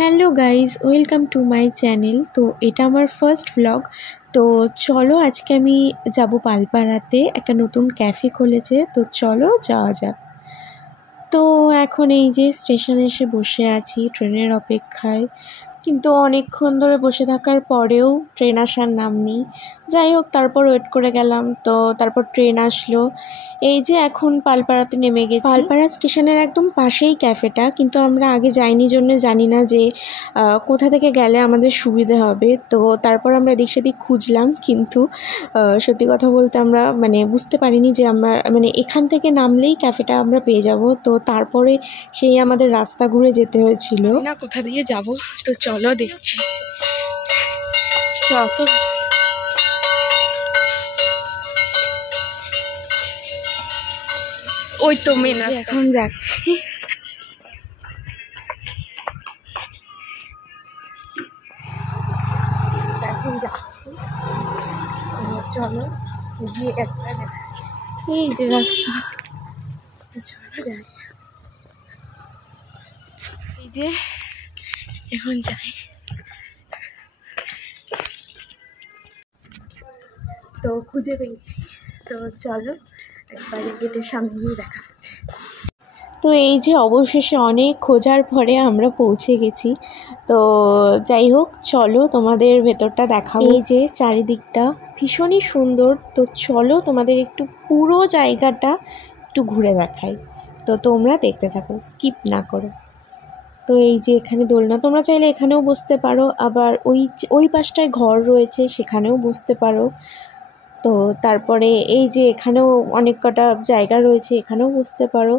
Hello guys, welcome to my channel. তো এটা আমার ফার্স্ট ভ্লগ। তো চলো আজকে আমি যাব পালপাড়াতে, একটা নতুন ক্যাফে খুলেছে, তো চলো যাওয়া যাক। তো এখন এই যে স্টেশনে এসে বসে আছি ট্রেনের অপেক্ষায়, কিন্তু অনেকক্ষণ ধরে বসে থাকার পরেও ট্রেন আসার নাম নেই। যাই হোক, তারপর ওয়েট করে গেলাম, তো তারপর ট্রেন আসলো। এই যে এখন পালপাড়াতে নেমে গেছি। পালপাড়া স্টেশনের একদম পাশেই ক্যাফেটা, কিন্তু আমরা আগে যাইনি জন্য জানি না যে কোথা থেকে গেলে আমাদের সুবিধে হবে। তো তারপর আমরা এদিক সেদিক খুঁজলাম, কিন্তু সত্যি কথা বলতে আমরা বুঝতে পারিনি যে আমরা এখান থেকে নামলেই ক্যাফেটা আমরা পেয়ে যাব। তো তারপরে সেই আমাদের রাস্তা ঘুরে যেতে হয়েছিল না কোথা দিয়ে যাব। তো চলো দেখছি। তো ওই তো মেন এখন যাচ্ছি। চলো গিয়ে একটা এই যে রাস্তা, চলো যাই। এই যে এখন যাই। তো খুঁজে পেয়েছি, তো চলো একবারে গেটের সামনে গিয়ে দেখা হচ্ছে। তো এই যে অবশেষে অনেক খোঁজার পরে আমরা পৌঁছে গেছি। তো যাই হোক, চলো তোমাদের ভেতরটা দেখাবো। এই যে চারিদিকটা ভীষণই সুন্দর। তো চলো তোমাদের একটু পুরো জায়গাটা একটু ঘুরে দেখাই। তো তোমরা দেখতে থাকো, স্কিপ না করো। তো এই যে এখানে দোলনা, তোমরা চাইলে এখানেও বসতে পারো, আবার ওই পাশটায় ঘর রয়েছে সেখানেও বসতে পারো। তো তারপরে এই যে এখানেও অনেক কটা জায়গা রয়েছে, এখানেও বসতে পারো।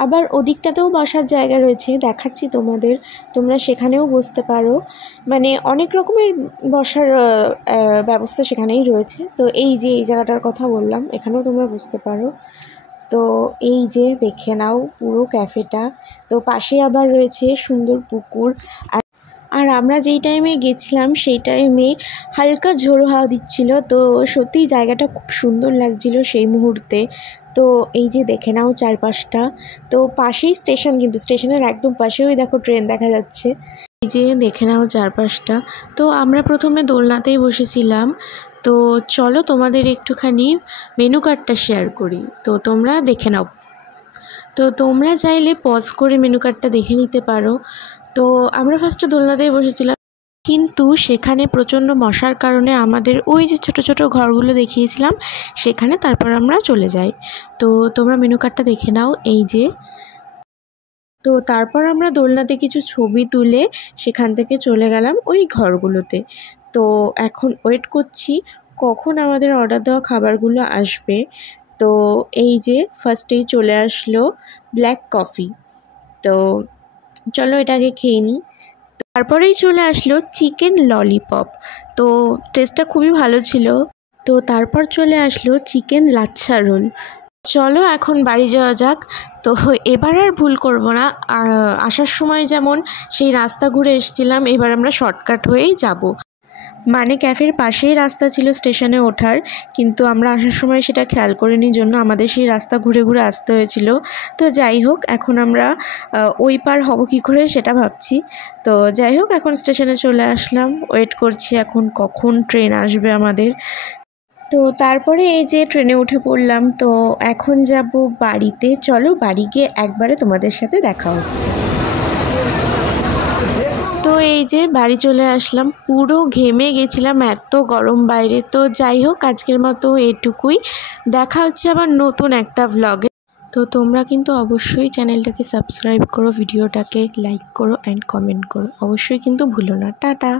আবার ওদিকটাতেও বসার জায়গা রয়েছে, দেখাচ্ছি তোমাদের, তোমরা সেখানেও বসতে পারো। অনেক রকমের বসার ব্যবস্থা সেখানেই রয়েছে। তো এই যে এই জায়গাটার কথা বললাম, এখানেও তোমরা বসতে পারো। তো এই যে দেখে নাও পুরো ক্যাফেটা। তো পাশে আবার রয়েছে সুন্দর পুকুর। আর আমরা যেই টাইমে গেছিলাম সেই টাইমে হালকা ঝোড়ো হাওয়া দিচ্ছিল। তো সত্যিই জায়গাটা খুব সুন্দর লাগছিল সেই মুহূর্তে। তো এই যে দেখে নাও চারপাশটা। তো পাশেই স্টেশন, কিন্তু স্টেশনের একদম পাশে ওই দেখো ট্রেন দেখা যাচ্ছে। এই যে দেখে নাও চারপাশটা। তো আমরা প্রথমে দোলনাতেই বসেছিলাম। তো চলো তোমাদের একটুখানি মেনু কার্ডটা শেয়ার করি, তো তোমরা দেখে নাও। তো তোমরা চাইলে পজ করে মেনু কার্ডটা দেখে নিতে পারো। তো আমরা ফার্স্টে দোলনাতেই বসেছিলাম, কিন্তু সেখানে প্রচণ্ড মশার কারণে আমাদের ওই যে ছোট ছোট ঘরগুলো দেখিয়েছিলাম সেখানে তারপর আমরা চলে যাই। তো তোমরা মেনু কার্ডটা দেখে নাও। এই যে, তো তারপর আমরা দোলনাতে কিছু ছবি তুলে সেখান থেকে চলে গেলাম ওই ঘরগুলোতে। তো এখন ওয়েট করছি কখন আমাদের অর্ডার দেওয়া খাবারগুলো আসবে। তো এই যে ফার্স্টেই চলে আসলো ব্ল্যাক কফি। তো চলো এটাকে খেয়ে নিই। তারপরেই চলে আসলো চিকেন ললিপপ। তো টেস্টটা খুবই ভালো ছিল। তো তারপর চলে আসলো চিকেন লাচ্ছা রোল। চলো এখন বাড়ি যাওয়া যাক। তো এবার আর ভুল করব না। আসার সময় যেমন সেই রাস্তা ঘুরে এসেছিলাম, এবার আমরা শর্টকাট হয়েই যাব। ক্যাফের পাশেই রাস্তা ছিল স্টেশনে ওঠার, কিন্তু আমরা আসার সময় সেটা খেয়াল করিনি জন্য আমাদের সেই রাস্তা ঘুরে ঘুরে আসতে হয়েছিল। তো যাই হোক, এখন আমরা ওই পার হব কী করে সেটা ভাবছি। তো যাই হোক, এখন স্টেশনে চলে আসলাম, ওয়েট করছি এখন কখন ট্রেন আসবে আমাদের। তো তারপরে এই যে ট্রেনে উঠে পড়লাম। তো এখন যাব বাড়িতে। চলো বাড়ি গিয়ে একবারে তোমাদের সাথে দেখা হচ্ছে। তো এই যে বাড়ি চলে আসলাম, পুরো ঘেমে গেছিলাম, এত গরম বাইরে। তো যাই হোক, আজকের মতো এটুকুই। দেখা হচ্ছে আবার নতুন একটা ভ্লগে। তো তোমরা কিন্তু অবশ্যই চ্যানেলটাকে সাবস্ক্রাইব করো, ভিডিওটাকে লাইক করো অ্যান্ড কমেন্ট করো, অবশ্যই কিন্তু ভুলো না। টাটা।